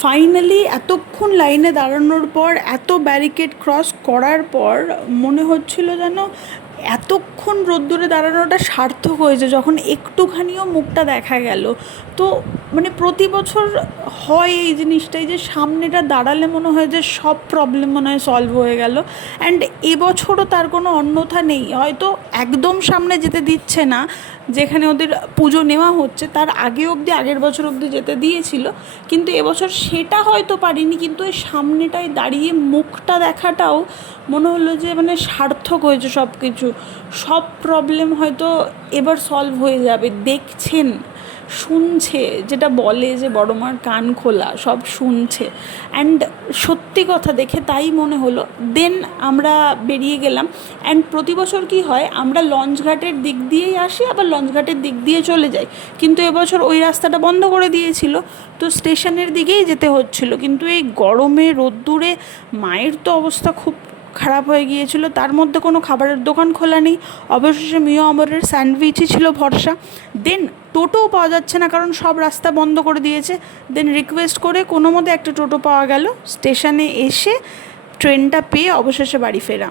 Finally এতক্ষণ লাইনে দাঁড়ানোর পর, এত ব্যারিকেড ক্রস করার পর মনে হচ্ছিল যেন এতক্ষণ রোদ্দুরে দাঁড়ানোটা সার্থক হয়েছে, যখন একটুখানিও মুখটা দেখা গেল। তো মানে প্রতি বছর হয় এই জিনিসটাই, যে সামনেটা দাঁড়ালে মনে হয় যে সব প্রবলেম মনে হয় সলভ হয়ে গেল। অ্যান্ড এবছরও তার কোনো অন্যথা নেই। হয়তো একদম সামনে যেতে দিচ্ছে না, যেখানে ওদের পুজো নেওয়া হচ্ছে তার আগে অবধি, আগের বছর অবধি যেতে দিয়েছিল, কিন্তু এবছর সেটা হয়তো পারিনি। কিন্তু ওই সামনেটায় দাঁড়িয়ে মুখটা দেখাটাও মনে হলো যে মানে সার্থক হয়েছে সব কিছু। সব প্রবলেম হয়তো এবার সলভ হয়ে যাবে। দেখছেন, শুনছে, যেটা বলে যে বড় মার কান খোলা, সব শুনছে। অ্যান্ড সত্যি কথা দেখে তাই মনে হলো। দেন আমরা বেরিয়ে গেলাম। অ্যান্ড প্রতি বছর কী হয়, আমরা লঞ্চঘাটের দিক দিয়েই আসি, আবার লঞ্চঘাটের দিক দিয়ে চলে যাই। কিন্তু এবছর ওই রাস্তাটা বন্ধ করে দিয়েছিল, তো স্টেশনের দিকেই যেতে হচ্ছিলো। কিন্তু এই গরমে রোদ্দুরে মায়ের তো অবস্থা খুব খারাপ হয়ে গিয়েছিল। তার মধ্যে কোনো খাবারের দোকান খোলা নেই। অবশেষে মিও আমরের স্যান্ডউইচই ছিল ভরসা। দেন টোটোও পাওয়া যাচ্ছে না, কারণ সব রাস্তা বন্ধ করে দিয়েছে। দেন রিকোয়েস্ট করে কোনো মতে একটা টোটো পাওয়া গেল। স্টেশনে এসে ট্রেনটা পেয়ে অবশেষে বাড়ি ফেরা।